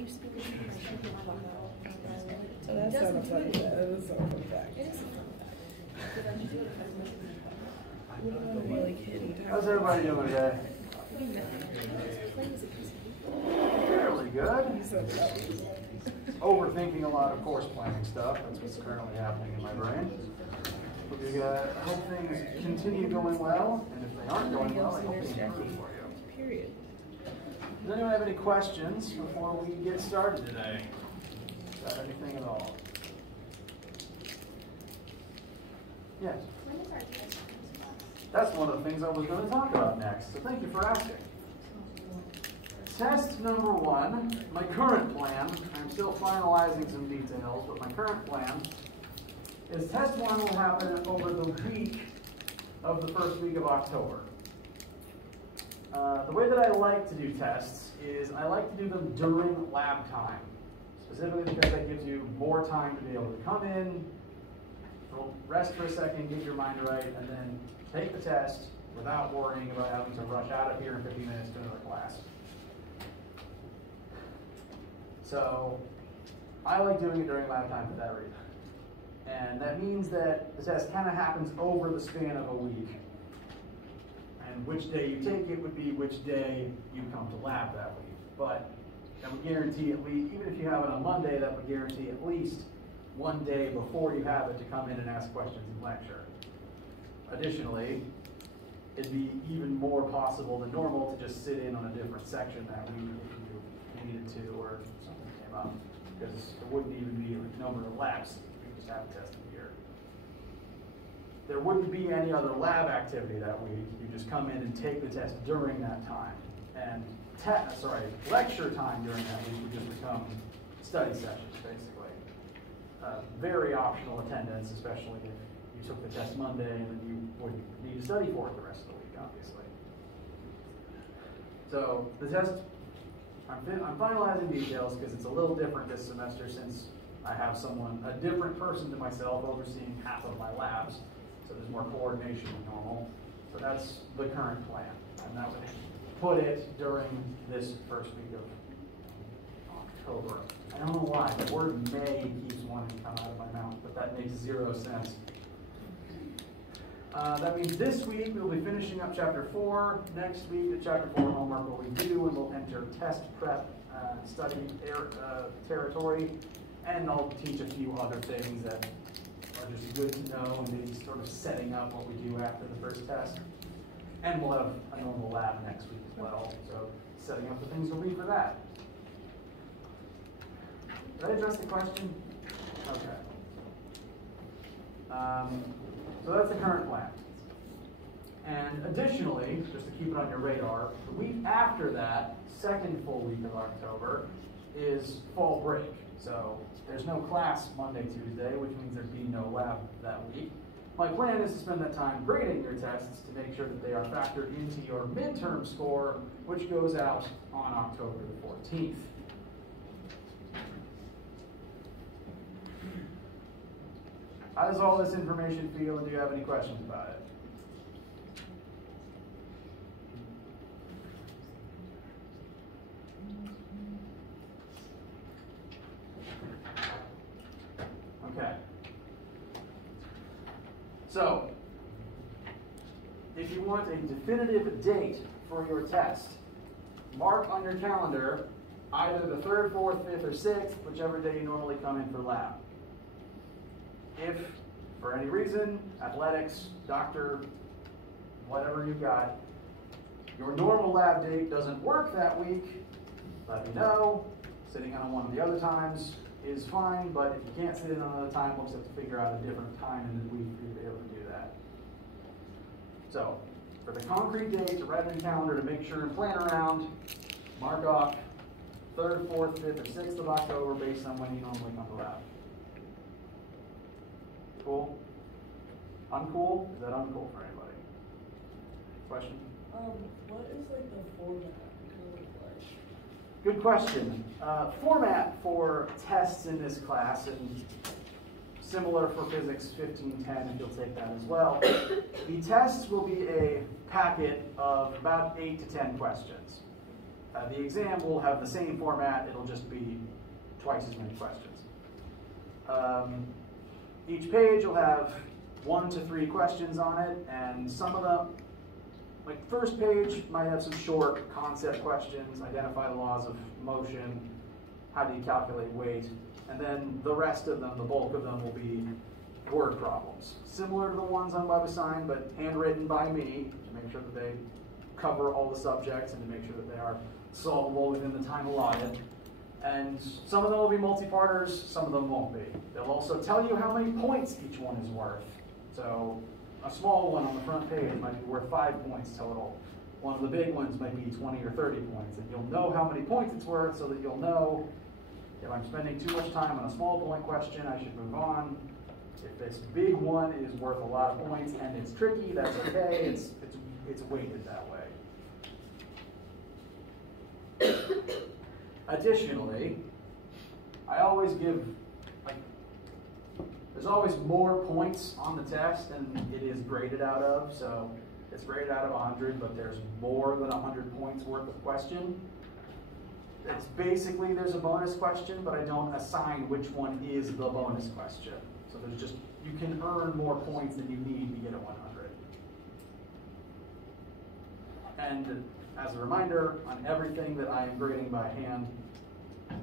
you speak of something like something I don't know. So that's not a fun fact. That is a fun fact. It is a fun fact. How's everybody doing today? Fairly good. Overthinking a lot of course planning stuff. That's what's currently happening in my brain. I hope things continue going well, and if they aren't going well, I hope they improve for you. Period. Does anyone have any questions before we get started today? Got anything at all? Yes? When is our test? That's one of the things I was going to talk about next, so thank you for asking. Test number 1, my current plan, I'm still finalizing some details, but my current plan is test 1 will happen over the week of the first week of October. The way that I like to do tests is I like to do them during lab time, specifically because that gives you more time to be able to come in, rest for a second, get your mind right, and then take the test without worrying about having to rush out of here in 50 minutes to another class. So I like doing it during lab time for that reason. And that means that the test kind of happens over the span of a week. And which day you take it would be which day you come to lab that week. But that would guarantee at least, even if you have it on Monday, that would guarantee at least one day before you have it to come in and ask questions in lecture. Additionally, it'd be even more possible than normal to just sit in on a different section that week if you needed to or something came up, because there wouldn't even be a number of labs. You just have a test a year. There wouldn't be any other lab activity that week. You just come in and take the test during that time. And lecture time during that week would just become study sessions, basically. Very optional attendance, especially if you took the test Monday and then you wouldn't need to study for it the rest of the week, obviously. So the test, I'm finalizing details because it's a little different this semester since I have a different person to myself overseeing half of my labs. So there's more coordination than normal. So that's the current plan. And that would put it during this first week of October. I don't know why. The word May keeps wanting to come out of my mouth, but that makes 0 sense. That means this week we'll be finishing up Chapter 4. Next week, the Chapter 4 homework will review, and we'll enter test prep study territory. And I'll teach a few other things that are just good to know and maybe sort of setting up what we do after the first test. And we'll have a normal lab next week as well, so setting up the things we'll need for that. Did I address the question? Okay. So that's the current plan. And additionally, just to keep it on your radar, the week after that, second full week of October, is fall break. So there's no class Monday, Tuesday, which means there'd be no lab that week. My plan is to spend that time grading your tests to make sure that they are factored into your midterm score, which goes out on October the 14th. How does all this information feel, and do you have any questions about it? Okay. So, if you want a definitive date for your test, mark on your calendar either the 3rd, 4th, 5th, or 6th, whichever day you normally come in for lab. If, for any reason, athletics, doctor, whatever you've got, your normal lab date doesn't work that week, let me know. Sitting on one of the other times is fine, but if you can't sit in on another time, we'll just have to figure out a different time in the week for you to be able to do that. So, for the concrete date to write in the calendar to make sure and plan around, mark off 3rd, 4th, 5th, or 6th of October based on when you normally come to lab. Cool? Uncool? Is that uncool for anybody? Question? What is like the format look like? Good question. Format for tests in this class, and similar for Physics 1500 if you'll take that as well. The tests will be a packet of about 8 to 10 questions. The exam will have the same format, it'll just be twice as many questions. Each page will have 1 to 3 questions on it, and some of them, like first page might have some short concept questions, identify the laws of motion, how do you calculate weight, and then the rest of them, the bulk of them, will be word problems. Similar to the ones on WebAssign, but handwritten by me to make sure that they cover all the subjects and to make sure that they are solvable within the time allotted. And some of them will be multi-parters, some of them won't be. They'll also tell you how many points each one is worth. So a small one on the front page might be worth 5 points total. One of the big ones might be 20 or 30 points. And you'll know how many points it's worth so that you'll know if I'm spending too much time on a small point question, I should move on. If this big one is worth a lot of points and it's tricky, that's okay. It's weighted that way. Additionally, I always give, there's always more points on the test than it is graded out of. So it's graded out of 100, but there's more than 100 points worth of question. It's basically, there's a bonus question, but I don't assign which one is the bonus question. So there's just, you can earn more points than you need to get a 100. And as a reminder, on everything that I am grading by hand,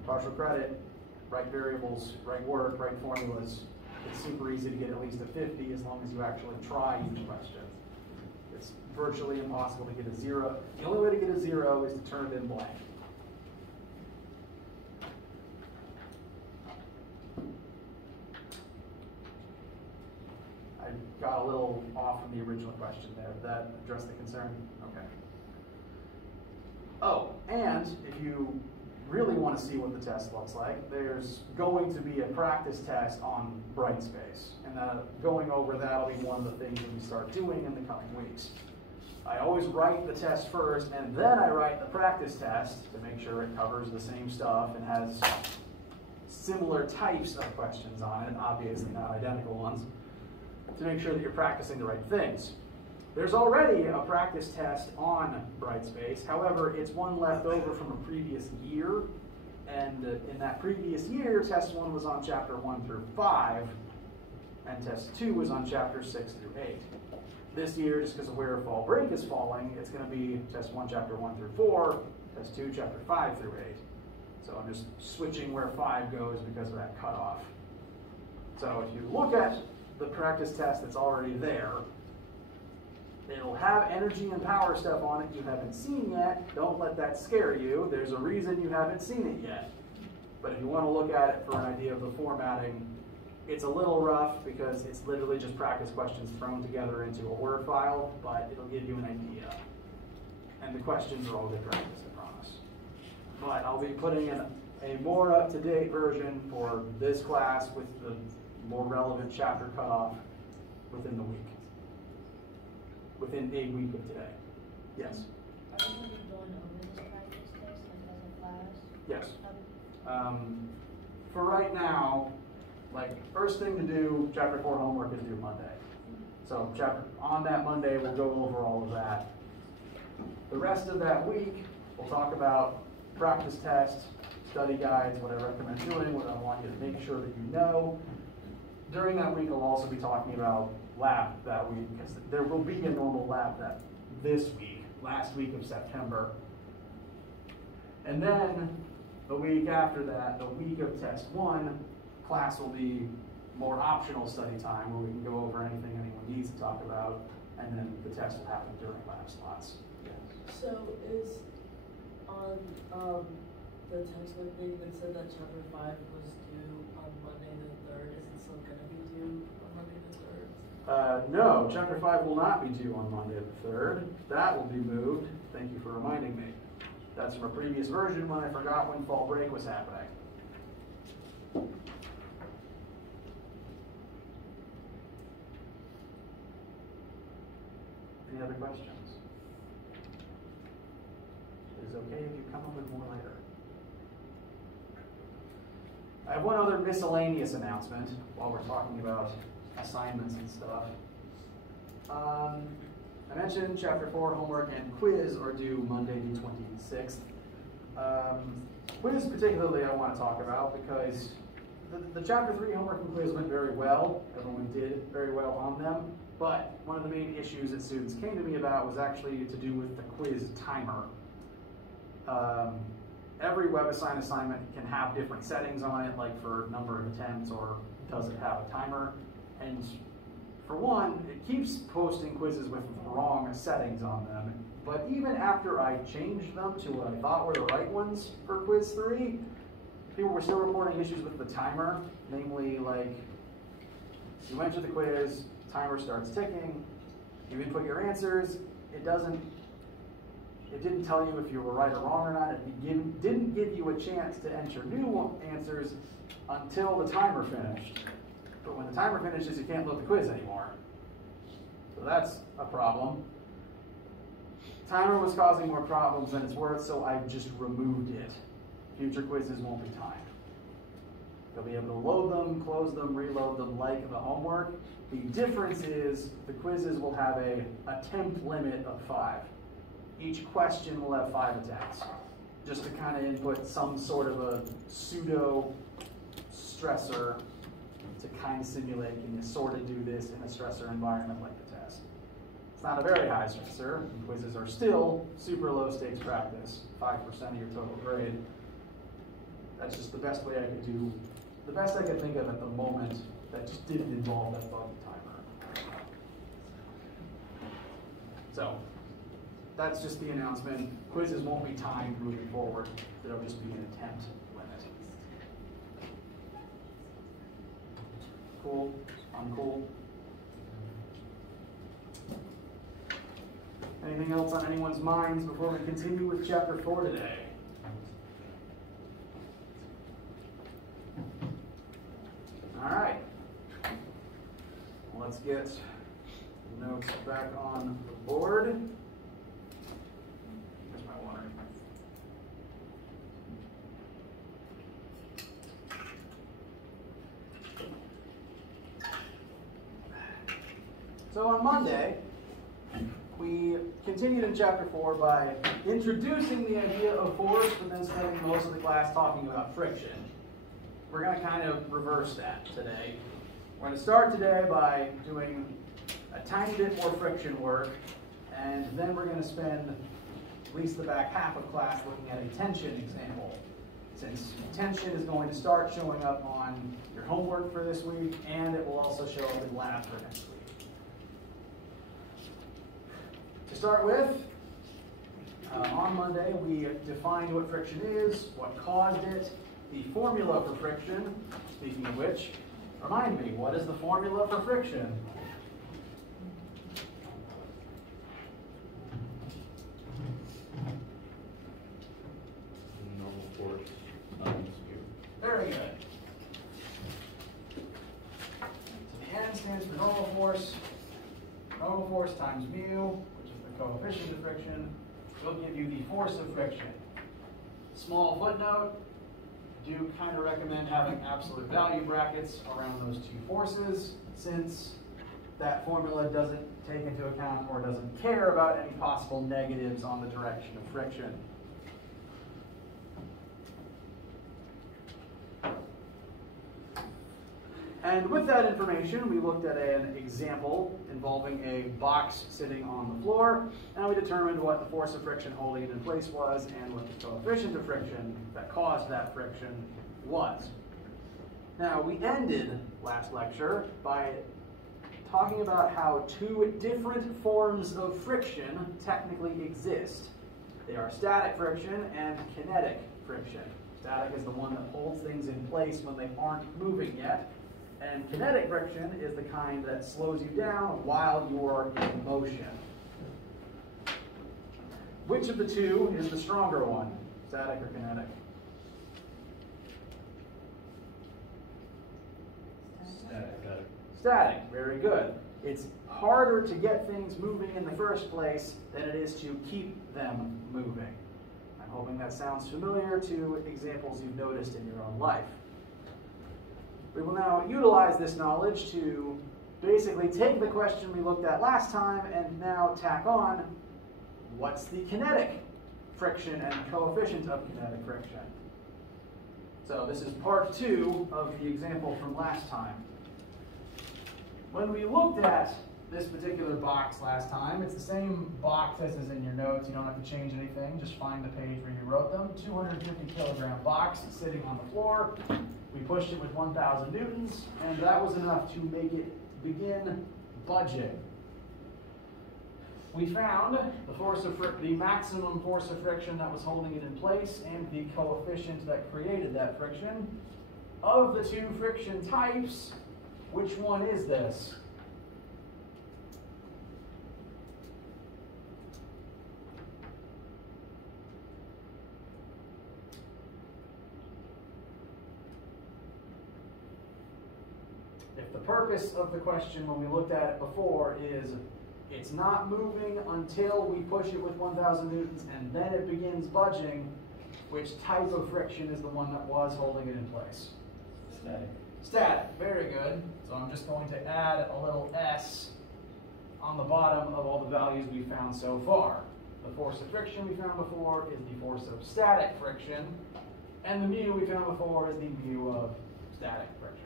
partial credit, write variables, write work, write formulas, it's super easy to get at least a 50 as long as you actually try each question. It's virtually impossible to get a 0. The only way to get a 0 is to turn it in blank. I got a little off from the original question there. Did that address the concern? Okay. Oh, and if you really want to see what the test looks like, there's going to be a practice test on Brightspace. And going over that will be one of the things that we start doing in the coming weeks. I always write the test first, and then I write the practice test to make sure it covers the same stuff and has similar types of questions on it, obviously not identical ones, to make sure that you're practicing the right things. There's already a practice test on Brightspace. However, it's one left over from a previous year. And in that previous year, test 1 was on chapter 1 through 5, and test 2 was on chapter 6 through 8. This year, just because of where fall break is falling, it's going to be test 1, chapter 1 through 4, test 2, chapter 5 through 8. So I'm just switching where 5 goes because of that cutoff. So if you look at the practice test that's already there, it'll have energy and power stuff on it you haven't seen yet. Don't let that scare you. There's a reason you haven't seen it yet. But if you want to look at it for an idea of the formatting, it's a little rough because it's literally just practice questions thrown together into a Word file, but it'll give you an idea. And the questions are all good practice, I promise. But I'll be putting in a more up-to-date version for this class with the more relevant chapter cutoff within the week. Within a week of today. Yes? Are we going to be going over this practice test like as a class? Yes. For right now, like first thing to do, chapter 4 homework is due Monday. So on that Monday, we'll go over all of that. The rest of that week, we'll talk about practice tests, study guides, what I recommend doing, what I want you to make sure that you know. During that week, I'll also be talking about lab that week, because there will be a normal lab this week, last week of September. And then the week after that, the week of test 1, class will be more optional study time where we can go over anything anyone needs to talk about, and then the test will happen during lab slots. So is on the textbook thing that said that chapter 5 was due on Monday the 3rd, is it still going to be due on Monday the 3rd? No, chapter 5 will not be due on Monday the 3rd. That will be moved. Thank you for reminding me. That's from a previous version when I forgot when fall break was happening. Any other questions? It is okay if you come up with more later. I have one other miscellaneous announcement while we're talking about assignments and stuff. I mentioned chapter 4 homework and quiz are due Monday the 26th. Quiz particularly I want to talk about because the Chapter 3 homework and quiz went very well. Everyone did very well on them. But one of the main issues that students came to me about was actually to do with the quiz timer. Every WebAssign assignment can have different settings on it, like for number of attempts or does it have a timer. And for one, it keeps posting quizzes with wrong settings on them. But even after I changed them to what I thought were the right ones for quiz 3, people were still reporting issues with the timer, namely like you enter the quiz, timer starts ticking, you input your answers, it didn't tell you if you were right or wrong or not, it didn't give you a chance to enter new answers until the timer finished. But when the timer finishes, you can't load the quiz anymore. So that's a problem. Timer was causing more problems than it's worth, so I just removed it. Future quizzes won't be timed. You'll be able to load them, close them, reload them like the homework. The difference is the quizzes will have a attempt limit of 5. Each question will have 5 attempts, just to kind of input some sort of a pseudo stressor to kind of simulate, can you sort of do this in a stressor environment like the test. It's not a very high stressor. Quizzes are still super low stakes practice, 5% of your total grade. That's just the best way I could do, the best I could think of at the moment that just didn't involve that buggy timer. So that's just the announcement. Quizzes won't be timed moving forward. There'll just be an attempt limit. Cool? Uncool? Anything else on anyone's minds before we continue with Chapter 4 today? All right. Let's get the notes back on the board. Here's my water. So on Monday, we continued in Chapter 4 by introducing the idea of force, but then spending most of the class talking about friction. We're going to kind of reverse that today. We're going to start today by doing a tiny bit more friction work, and then we're going to spend at least the back half of class looking at a tension example, since tension is going to start showing up on your homework for this week, and it will also show up in lab for next week. To start with, on Monday we defined what friction is, what caused it, the formula for friction. Speaking of which, remind me, what is the formula for friction? Normal force times mu. Very good. So the N stands for normal force. Normal force times mu, which is the coefficient of friction, will give you the force of friction. Small footnote, I do kind of recommend having absolute value brackets around those two forces, since that formula doesn't take into account or doesn't care about any possible negatives on the direction of friction. And with that information, we looked at an example involving a box sitting on the floor, and we determined what the force of friction holding it in place was and what the coefficient of friction that caused that friction was. Now, we ended last lecture by talking about how two different forms of friction technically exist. They are static friction and kinetic friction. Static is the one that holds things in place when they aren't moving yet. And kinetic friction is the kind that slows you down while you're in motion. Which of the two is the stronger one, static or kinetic? Static. Static, very good. It's harder to get things moving in the first place than it is to keep them moving. I'm hoping that sounds familiar to examples you've noticed in your own life. We will now utilize this knowledge to basically take the question we looked at last time and now tack on, what's the kinetic friction and coefficient of kinetic friction. So this is part 2 of the example from last time. When we looked at this particular box last time, it's the same box as is in your notes. You don't have to change anything. Just find the page where you wrote them. 250 kilogram box sitting on the floor. We pushed it with 1,000 newtons, and that was enough to make it begin budging. We found the maximum force of friction that was holding it in place and the coefficient that created that friction. Of the two friction types, which one is this? If the purpose of the question when we looked at it before is it's not moving until we push it with 1,000 newtons and then it begins budging, which type of friction is the one that was holding it in place? Static. Static, very good. So I'm just going to add a little s on the bottom of all the values we found so far. The force of friction we found before is the force of static friction, and the mu we found before is the mu of static friction.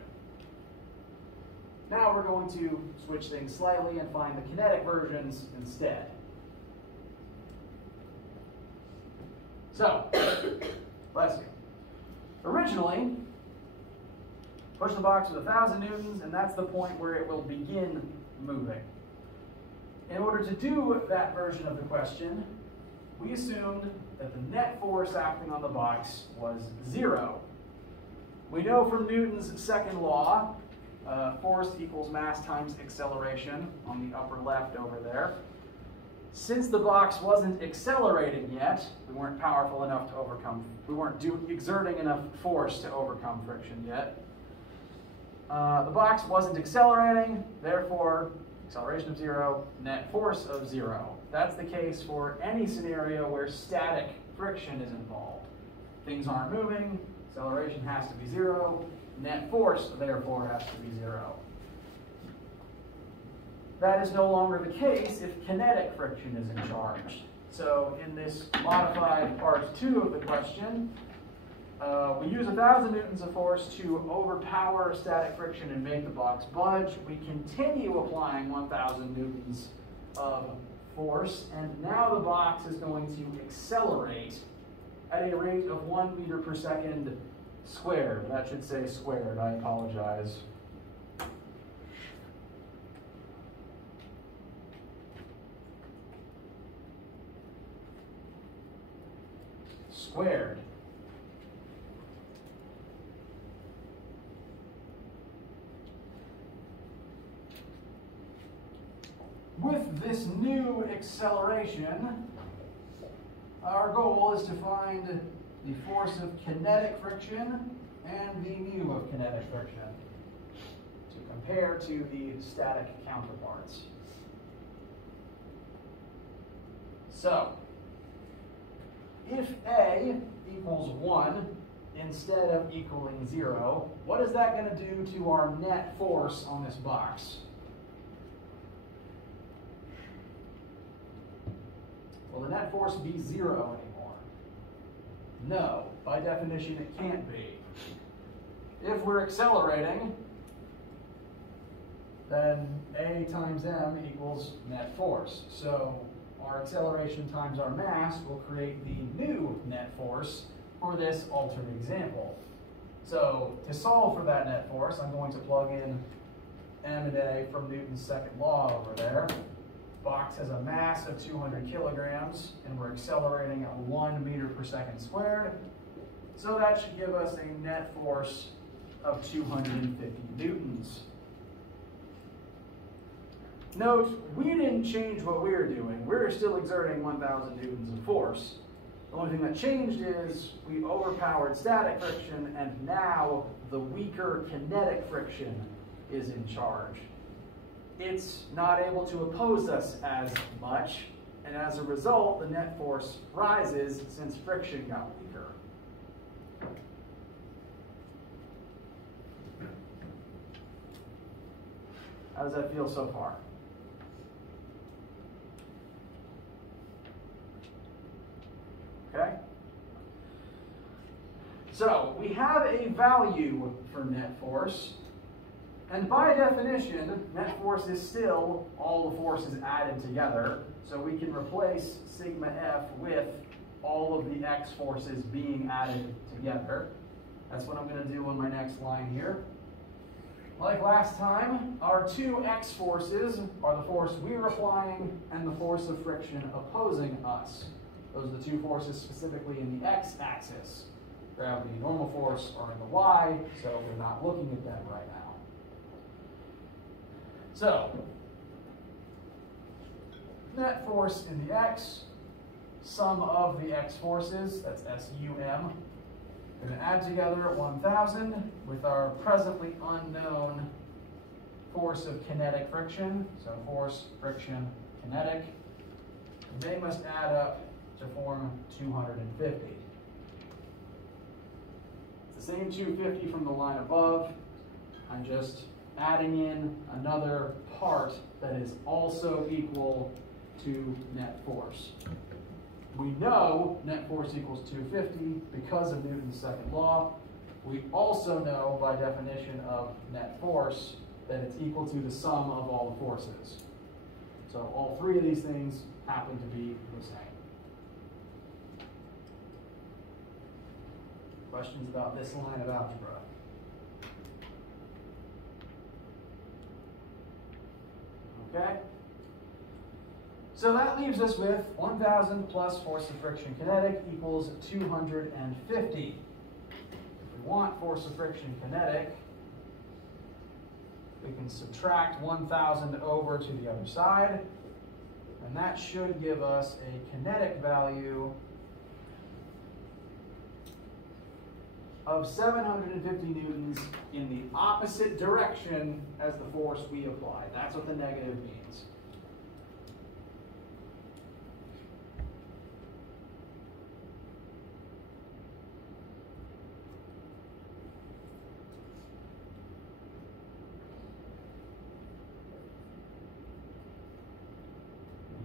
Now we're going to switch things slightly and find the kinetic versions instead. So, bless you. Originally, push the box with 1,000 newtons, and that's the point where it will begin moving. In order to do that version of the question, we assumed that the net force acting on the box was 0. We know from Newton's second law, force equals mass times acceleration on the upper left over there. Since the box wasn't accelerating yet, we weren't powerful enough to overcome, we weren't exerting enough force to overcome friction yet. The box wasn't accelerating, therefore acceleration of 0, net force of 0. That's the case for any scenario where static friction is involved. Things aren't moving, acceleration has to be 0, net force therefore has to be 0. That is no longer the case if kinetic friction is in charge. So in this modified part 2 of the question, we use 1,000 newtons of force to overpower static friction and make the box budge. We continue applying 1,000 newtons of force, and now the box is going to accelerate at a rate of 1 meter per second squared. That should say squared, I apologize. Squared. With this new acceleration, our goal is to find the force of kinetic friction and the mu of kinetic friction to compare to the static counterparts. So, if A equals 1 instead of equaling 0, what is that going to do to our net force on this box? Will the net force be 0 anymore? No, by definition it can't be. If we're accelerating, then A times m equals net force. So our acceleration times our mass will create the new net force for this altered example. So to solve for that net force, I'm going to plug in m and a from Newton's second law over there. Box has a mass of 200 kilograms, and we're accelerating at 1 meter per second squared. So that should give us a net force of 250 newtons. Note, we didn't change what we were doing. We're still exerting 1,000 newtons of force. The only thing that changed is we overpowered static friction, and now the weaker kinetic friction is in charge. It's not able to oppose us as much, and as a result, the net force rises since friction got weaker. How does that feel so far? we have a value for net force, and by definition, net force is still all the forces added together, so we can replace sigma F with all of the x forces being added together. That's what I'm going to do on my next line here. Like last time, our two x forces are the force we're applying and the force of friction opposing us. Those are the two forces specifically in the x-axis. Gravity and normal force are in the y, so we're not looking at them right now. So, net force in the x, sum of the x forces, that's SUM. We're going to add together 1,000 with our presently unknown force of kinetic friction. So force, friction, kinetic. They must add up to form 250. It's the same 250 from the line above. I'm just adding in another part that is also equal to net force. We know net force equals 250 because of Newton's second law. We also know by definition of net force that it's equal to the sum of all the forces. So all three of these things happen to be the same. Questions about this line of algebra? Okay. So that leaves us with 1,000 plus force of friction kinetic equals 250. If we want force of friction kinetic, we can subtract 1,000 over to the other side, and that should give us a kinetic value of 750 newtons in the opposite direction as the force we apply. That's what the negative means.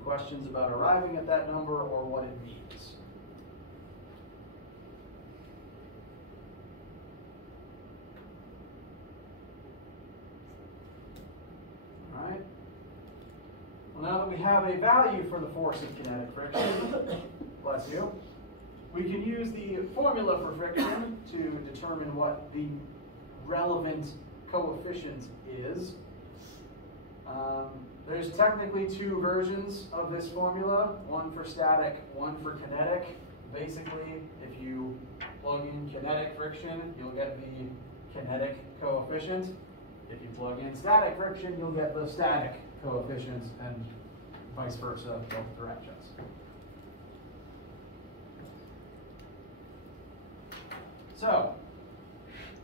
Questions about arriving at that number or what it means? All right. Well, now that we have a value for the force of kinetic friction, bless you, we can use the formula for friction to determine what the relevant coefficient is. There's technically two versions of this formula, one for static, one for kinetic. Basically, if you plug in kinetic friction, you'll get the kinetic coefficient. If you plug in static friction, you'll get the static coefficient, and vice versa, both directions. So,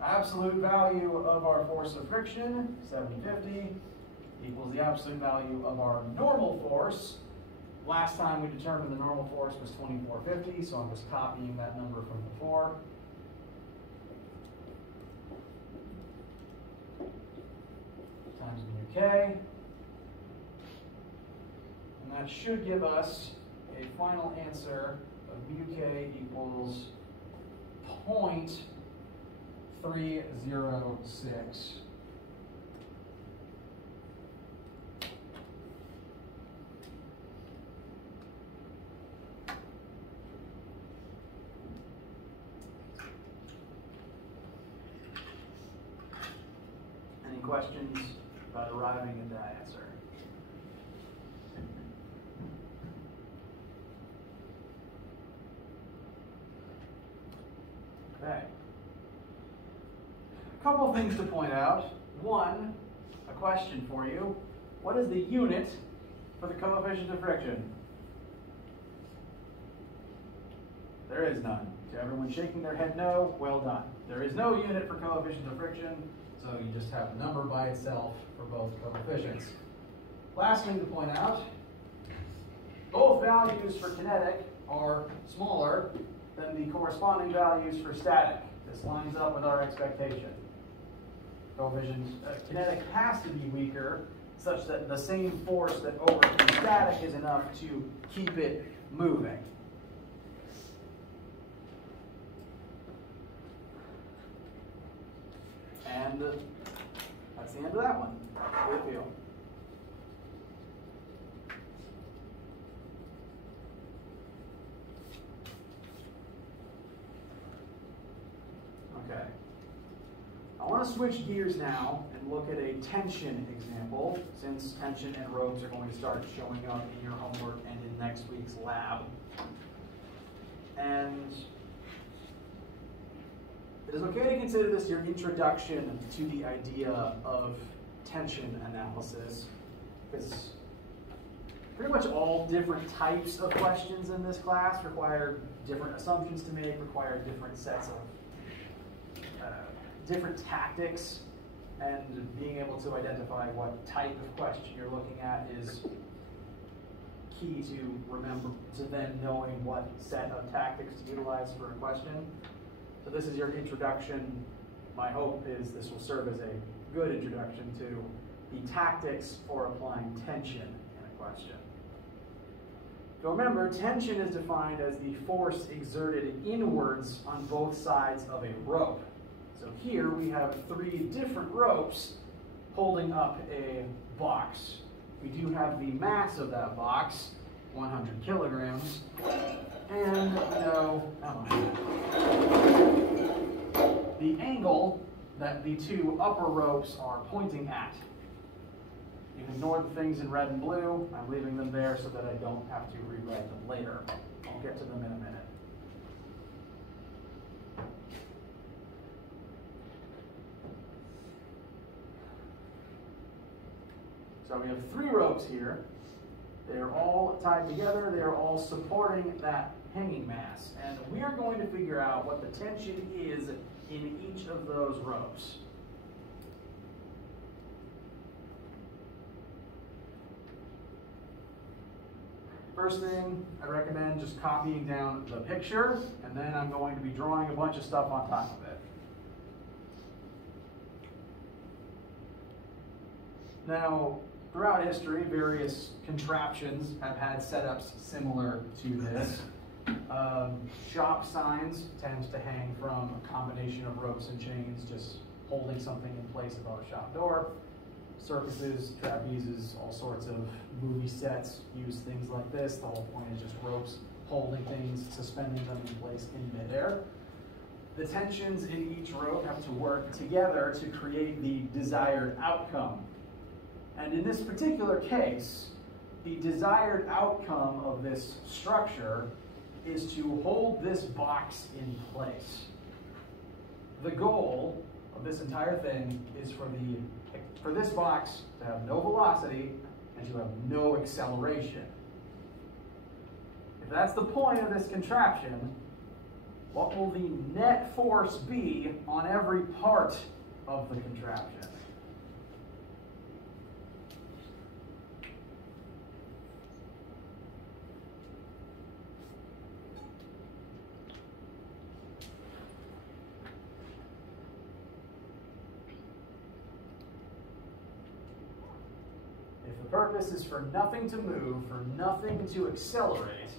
absolute value of our force of friction, 750. Equals the absolute value of our normal force. Last time we determined the normal force was 2450, so I'm just copying that number from before. Times mu k. And that should give us a final answer of mu k equals 0.306. Questions about arriving at that answer? Okay. A couple things to point out. One, a question for you. What is the unit for the coefficient of friction? There is none. To everyone shaking their head no, well done. There is no unit for coefficient of friction. So you just have a number by itself for both coefficients. Last thing to point out, both values for kinetic are smaller than the corresponding values for static. This lines up with our expectation. Kinetic has to be weaker such that the same force that overcomes static is enough to keep it moving. And that's the end of that one. Good feel. Okay. I want to switch gears now and look at a tension example, since tension and ropes are going to start showing up in your homework and in next week's lab. And it is okay to consider this your introduction to the idea of tension analysis, because pretty much all different types of questions in this class require different assumptions to make, require different sets of different tactics, and being able to identify what type of question you're looking at is key to remember, to then knowing what set of tactics to utilize for a question. So this is your introduction. My hope is this will serve as a good introduction to the tactics for applying tension in a question. So remember, tension is defined as the force exerted inwards on both sides of a rope. So here we have 3 different ropes holding up a box. We do have the mass of that box, 100 kilograms, and we know the angle that the 2 upper ropes are pointing at. You can ignore the things in red and blue. I'm leaving them there so that I don't have to rewrite them later. I'll get to them in a minute. So we have 3 ropes here. They're all tied together. They're all supporting that hanging mass. And we are going to figure out what the tension is in each of those ropes. First thing, I recommend just copying down the picture, and then I'm going to be drawing a bunch of stuff on top of it. Now, throughout history, various contraptions have had setups similar to this. Shop signs tend to hang from a combination of ropes and chains, just holding something in place above a shop door. Circuses, trapezes, all sorts of movie sets use things like this. The whole point is just ropes holding things, suspending them in place in midair. The tensions in each rope have to work together to create the desired outcome. And in this particular case, the desired outcome of this structure is to hold this box in place. The goal of this entire thing is for this box to have no velocity and to have no acceleration. If that's the point of this contraption, what will the net force be on every part of the contraption? The purpose is for nothing to move, for nothing to accelerate,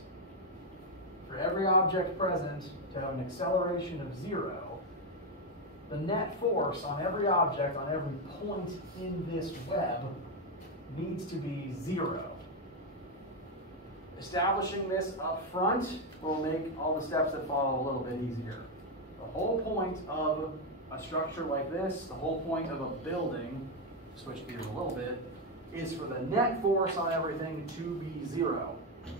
for every object present to have an acceleration of 0. The net force on every object, on every point in this web, needs to be 0. Establishing this up front will make all the steps that follow a little bit easier. The whole point of a structure like this, the whole point of a building, switch gears a little bit, is for the net force on everything to be 0.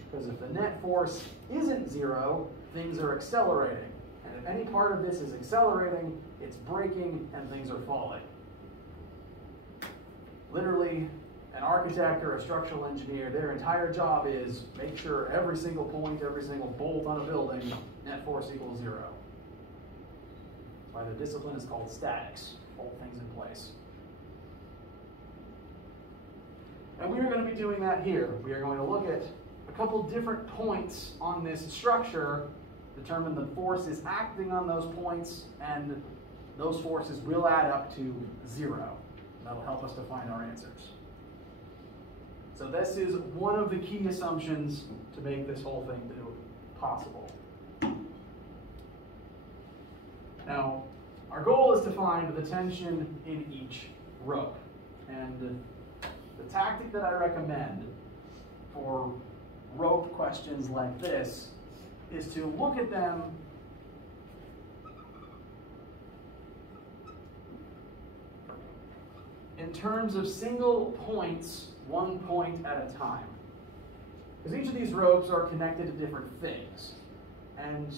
Because if the net force isn't 0, things are accelerating. And if any part of this is accelerating, it's braking and things are falling. Literally, an architect or a structural engineer, their entire job is make sure every single point, every single bolt on a building, net force equals 0. That's why the discipline is called statics, hold things in place. And we are going to be doing that here. We are going to look at a couple different points on this structure, determine the forces acting on those points, and those forces will add up to 0. That'll help us to find our answers. So this is one of the key assumptions to make this whole thing possible. Now, our goal is to find the tension in each rope. And the tactic that I recommend for rope questions like this is to look at them in terms of single points, 1 point at a time. Because each of these ropes are connected to different things. And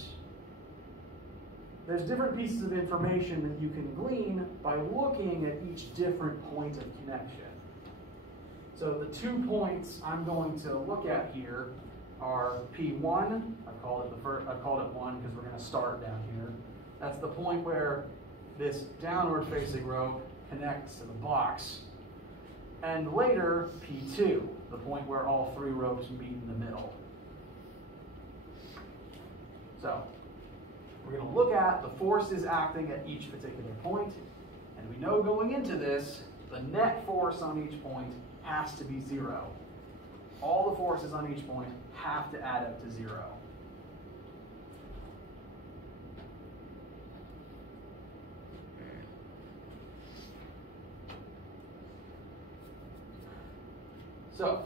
there's different pieces of information that you can glean by looking at each different point of connection. So the 2 points I'm going to look at here are P1. I called it 1 because we're going to start down here. That's the point where this downward facing rope connects to the box. And later, P2, the point where all 3 ropes meet in the middle. So we're going to look at the forces acting at each particular point, and we know going into this, the net force on each point has to be 0. All the forces on each point have to add up to 0. So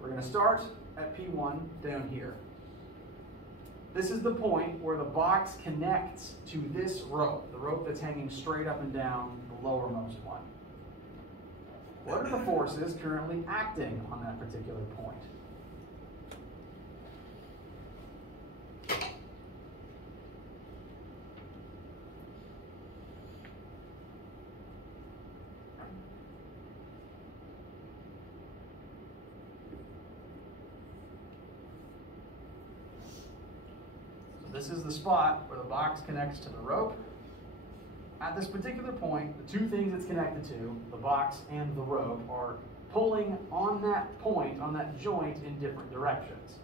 we're going to start at P1 down here. This is the point where the box connects to this rope, the rope that's hanging straight up and down, the lowermost one. What are the forces currently acting on that particular point? This is the spot where the box connects to the rope. At this particular point, the 2 things it's connected to, the box and the rope, are pulling on that point, on that joint, in different directions.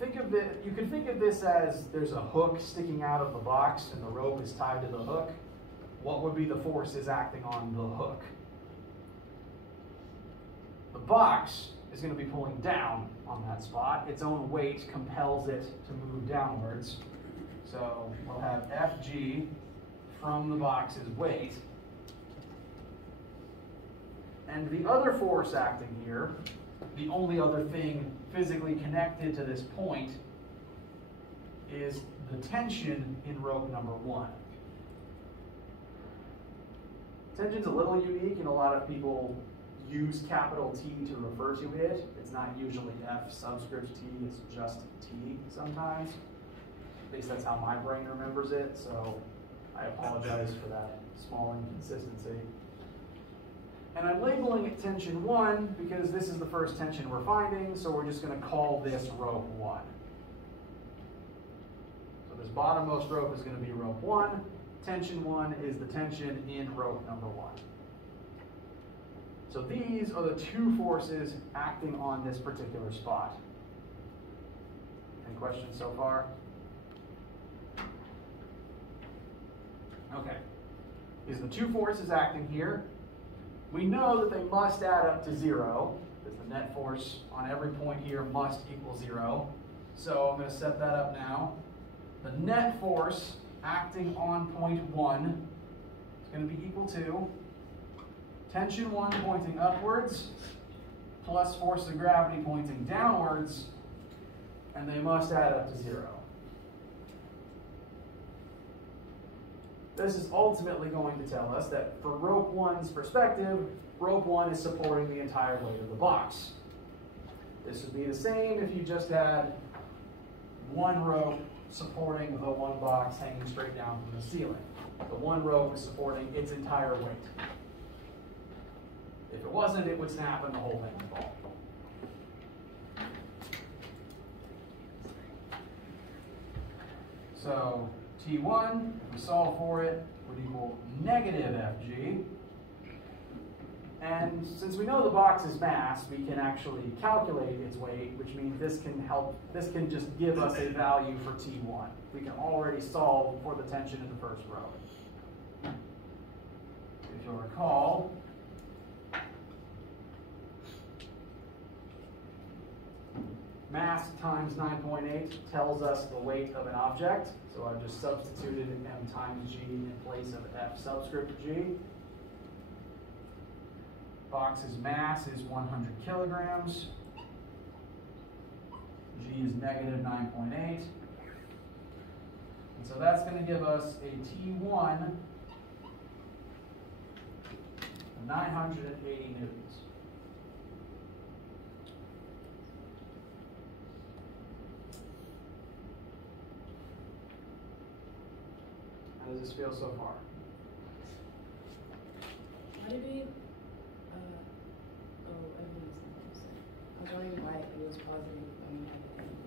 You can think of this as there's a hook sticking out of the box and the rope is tied to the hook. What would be the forces acting on the hook? The box is going to be pulling down on that spot. Its own weight compels it to move downwards. So we'll have Fg from the box's weight. And the other force acting here, the only other thing physically connected to this point, is the tension in rope number 1. Tension's a little unique, and a lot of people use capital T to refer to it. It's not usually F subscript T, it's just T sometimes. At least that's how my brain remembers it, so I apologize for that small inconsistency. And I'm labeling it tension 1 because this is the first tension we're finding, so we're just going to call this rope 1. So this bottommost rope is going to be rope 1. Tension 1 is the tension in rope number 1. So these are the 2 forces acting on this particular spot. Any questions so far? Okay. These are the 2 forces acting here. We know that they must add up to 0, because the net force on every point here must equal 0. So I'm going to set that up now. The net force acting on point 1 is going to be equal to tension 1 pointing upwards plus force of gravity pointing downwards, and they must add up to 0. This is ultimately going to tell us that for rope 1's perspective, rope 1 is supporting the entire weight of the box. This would be the same if you just had 1 rope supporting the 1 box hanging straight down from the ceiling. The 1 rope is supporting its entire weight. If it wasn't, it would snap and the whole thing would fall. So T1, if we solve for it, would equal negative Fg. And since we know the box's mass, we can actually calculate its weight, which means this can just give us a value for T1. We can already solve for the tension in the first row. If you'll recall, mass times 9.8 tells us the weight of an object. So I've just substituted m times g in place of f subscript g. Box's mass is 100 kilograms. G is negative 9.8. And so that's going to give us a T1 of 980 newtons. How does this feel so far? Why did we, oh, I didn't understand what you said. I was wondering why it was positive when we had the negative.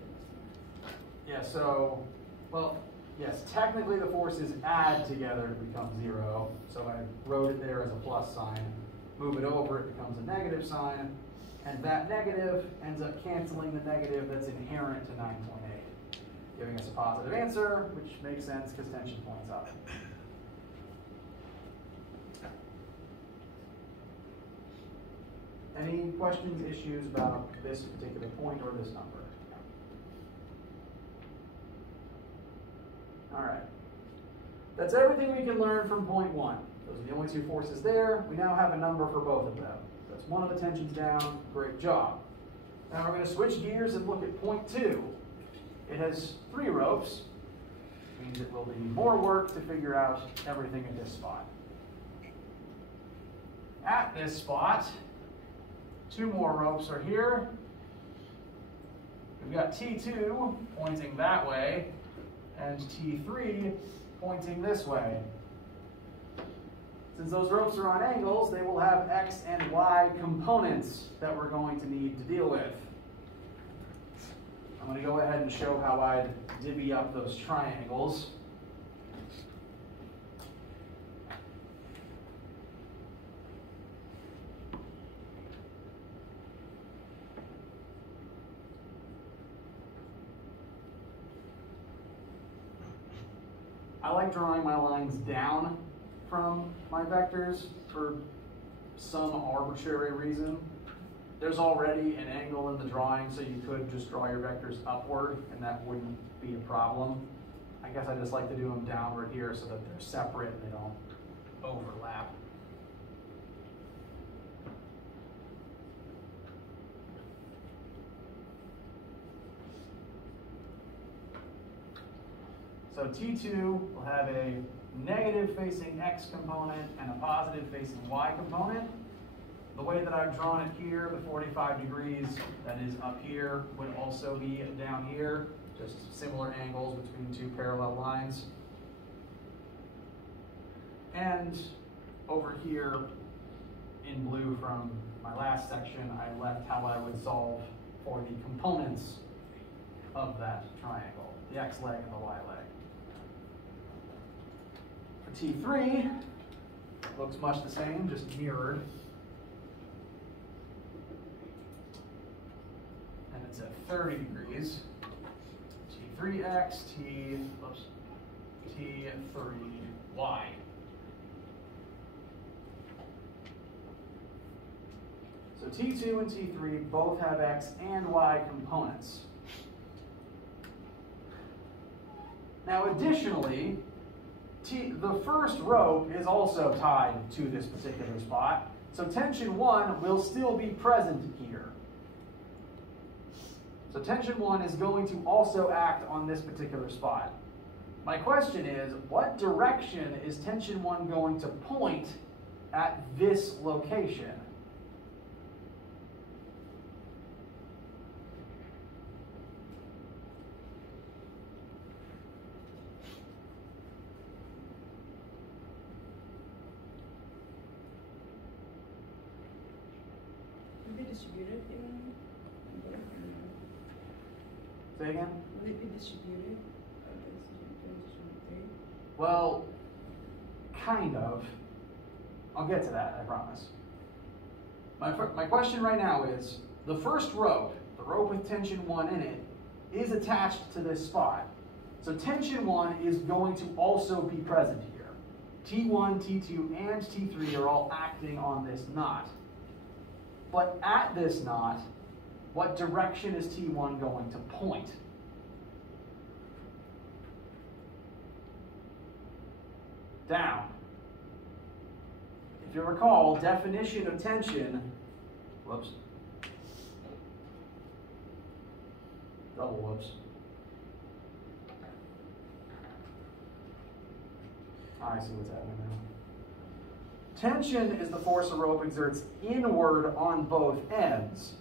Yeah, so, well, yes, technically the forces add together to become 0. So I wrote it there as a plus sign. Move it over, it becomes a negative sign. And that negative ends up canceling the negative that's inherent to 9.8, giving us a positive answer, which makes sense because tension points up. Any questions, issues about this particular point or this number? All right. That's everything we can learn from point 1. Those are the only two forces there. We now have a number for both of them. That's one of the tensions down. Great job. Now we're going to switch gears and look at point 2. It has 3 ropes. Means it will be more work to figure out everything at this spot. At this spot, 2 more ropes are here. We've got T2 pointing that way, and T3 pointing this way. Since those ropes are on angles, they will have X and Y components that we're going to need to deal with. I'm going to go ahead and show how I'd divvy up those triangles. I like drawing my lines down from my vectors for some arbitrary reason. There's already an angle in the drawing, so you could just draw your vectors upward, and that wouldn't be a problem. I guess I just like to do them downward here so that they're separate and they don't overlap. So T2 will have a negative facing X component and a positive facing Y component. The way that I've drawn it here, the 45 degrees that is up here would also be down here, just similar angles between 2 parallel lines. And over here in blue from my last section, I left how I would solve for the components of that triangle, the X leg and the Y leg. For T3, looks much the same, just mirrored. And it's at 30 degrees. T3x, T3y. So T2 and T3 both have X and Y components. Now additionally, the first rope is also tied to this particular spot. So tension 1 will still be present here. So tension 1 is going to also act on this particular spot. My question is, what direction is tension 1 going to point at this location? Would it be distributed in both? Say again? Will it be distributed? Well, kind of. I'll get to that, I promise. My question right now is, the first rope, the rope with tension 1 in it, is attached to this spot. So tension 1 is going to also be present here. T1, T2, and T3 are all acting on this knot. But at this knot, what direction is T1 going to point? Down. If you recall, definition of tension, whoops, double whoops. I see what's happening now. Tension is the force a rope exerts inward on both ends.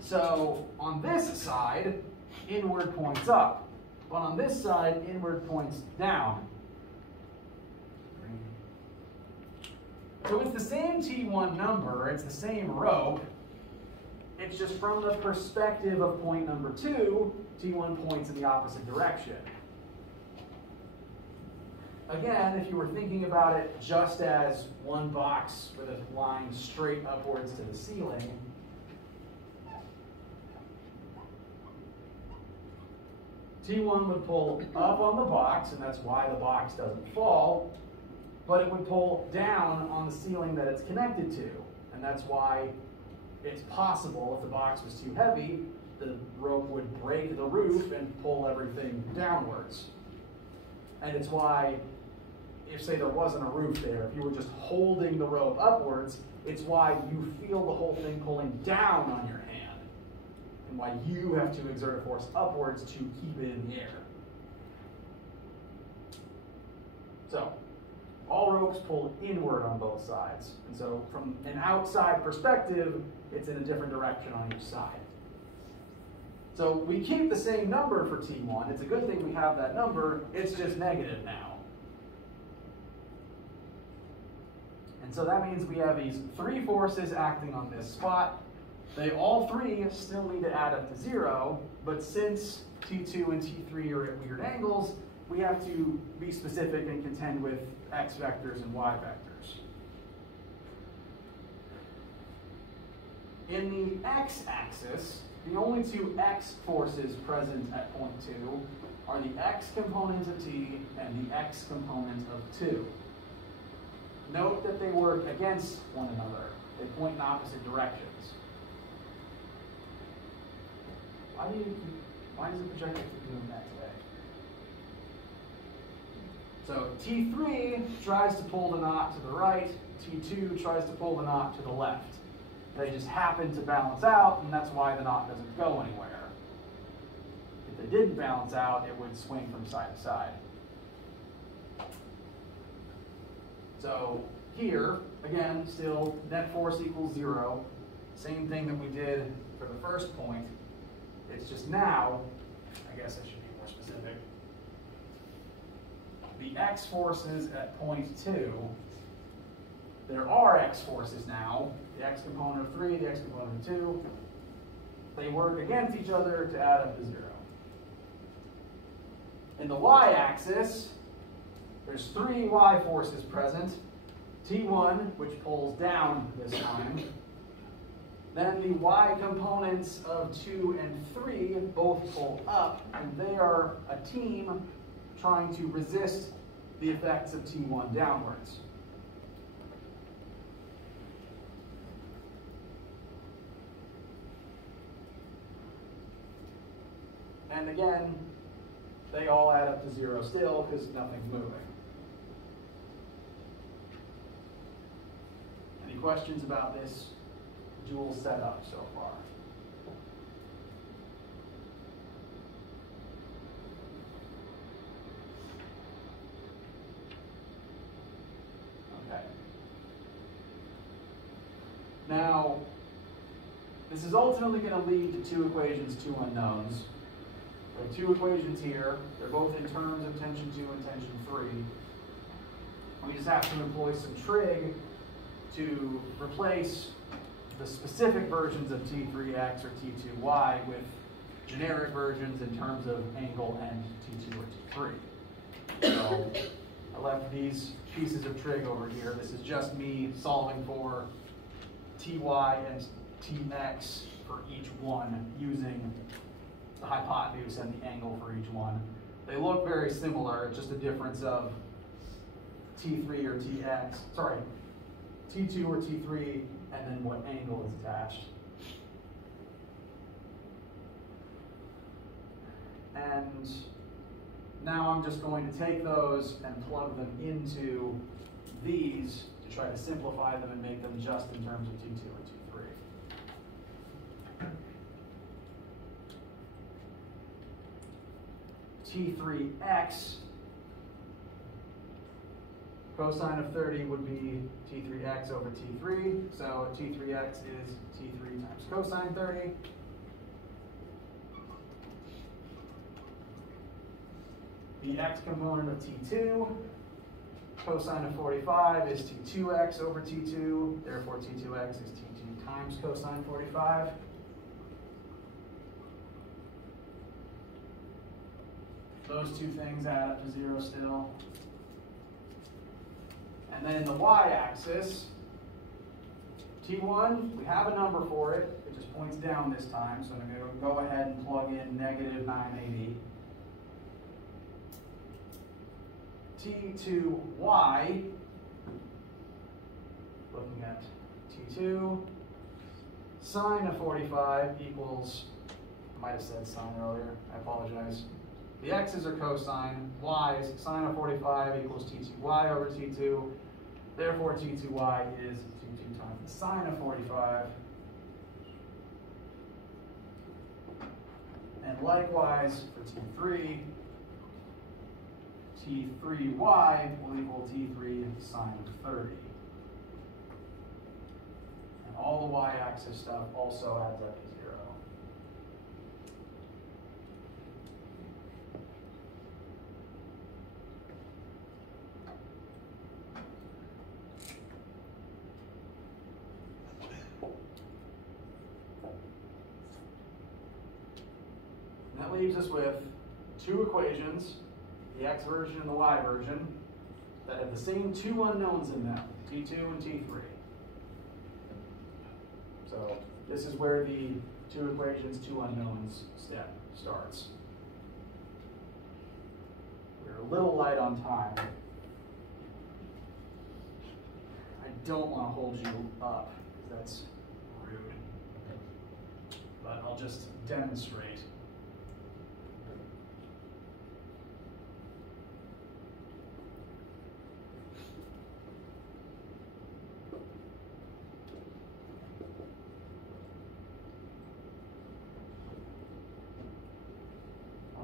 So on this side, inward points up. But on this side, inward points down. So it's the same T1 number, it's the same rope. It's just from the perspective of point number 2, T1 points in the opposite direction. Again, if you were thinking about it just as one box with a line straight upwards to the ceiling, T1 would pull up on the box, and that's why the box doesn't fall, but it would pull down on the ceiling that it's connected to, and that's why it's possible if the box was too heavy, the rope would break the roof and pull everything downwards. And it's why, if say there wasn't a roof there, if you were just holding the rope upwards, it's why you feel the whole thing pulling down on your hand, and why you have to exert a force upwards to keep it in the air. So, all ropes pull inward on both sides. And so from an outside perspective, it's in a different direction on each side. So we keep the same number for T1. It's a good thing we have that number. It's just negative now. And so that means we have these 3 forces acting on this spot. They all 3 still need to add up to 0, but since T2 and T3 are at weird angles, we have to be specific and contend with x vectors and y vectors. In the x-axis, the only 2 x forces present at point 2 are the x component of t and the x component of 2. Note that they work against one another. They point in opposite directions. Why does the projector keep doing that today? So T3 tries to pull the knot to the right, T2 tries to pull the knot to the left. They just happen to balance out, and that's why the knot doesn't go anywhere. If it didn't balance out, it would swing from side to side. So here, again, still net force equals 0. Same thing that we did for the first point. It's just now, I guess I should be more specific. The x forces at point 2, there are x forces now, the x component of 3, the x component of 2. They work against each other to add up to 0. In the y-axis, there's 3 y forces present. T1, which pulls down this time. Then the y components of 2 and 3 both pull up, and they are a team trying to resist the effects of T1 downwards. And again, they all add up to 0 still because nothing's moving. Any questions about this dual setup so far? Okay. Now, this is ultimately going to lead to 2 equations, 2 unknowns. We have 2 equations here. They're both in terms of tension 2 and tension 3. We just have to employ some trig to replace the specific versions of T3x or T2y with generic versions in terms of angle and T2 or T3. So I left these pieces of trig over here. This is just me solving for Ty and Tx for each one using the hypotenuse and the angle for each one. They look very similar, it's just a difference of T3 or Tx, sorry, T2 or T3, and then what angle is attached. And now I'm just going to take those and plug them into these to try to simplify them and make them just in terms of T2 and T3. T3x, cosine of 30 would be T3x over T3, so T3x is T3 times cosine 30. The x component of T2, cosine of 45 is T2x over T2, therefore T2x is T2 times cosine 45. Those two things add up to 0 still. And then in the y-axis, T1, we have a number for it. It just points down this time, so I'm going to go ahead and plug in negative 980. T2y, looking at T2, sine of 45 equals, I might have said sine earlier, I apologize. The x's are cosine, y's, sine of 45 equals T2y over T2, therefore T2y is T2 times the sine of 45. And likewise for T3, T3y will equal T3 sine of 30. And all the y-axis stuff also adds up to 0. And that leaves us with two equations, the x version and the y version, that have the same two unknowns in them, T2 and T3. So this is where the two equations, two unknowns step starts. We're a little light on time. I don't want to hold you up, because that's rude. But I'll just demonstrate.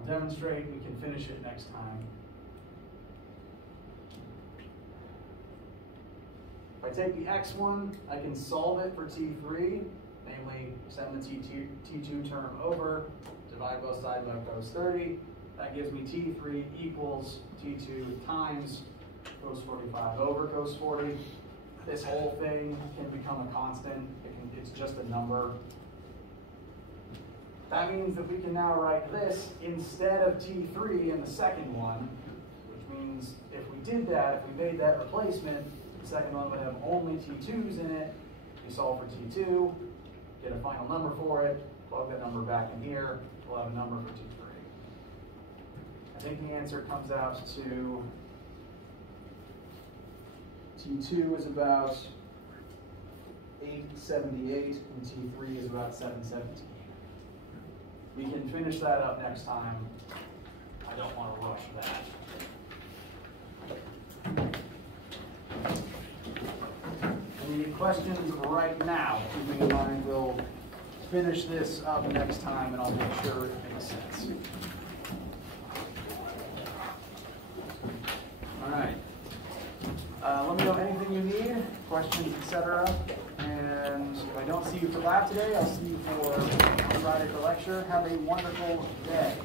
Demonstrate, we can finish it next time. If I take the x one, I can solve it for T3, namely send the T2 term over, divide both sides by cos 30. That gives me T3 equals T2 times cos 45 over cos 40. This whole thing can become a constant. It's just a number. That means that we can now write this instead of T3 in the second one, which means if we did that, if we made that replacement, the second one would have only T2s in it. We solve for T2, get a final number for it, plug that number back in here, we'll have a number for T3. I think the answer comes out to T2 is about 878 and T3 is about 717. We can finish that up next time. I don't want to rush that. Any questions right now? Keeping in mind we'll finish this up next time and I'll make sure it makes sense. All right. Let me know anything you need, questions, etc. And if I don't see you for lab today, I'll see you for Friday for lecture. Have a wonderful day.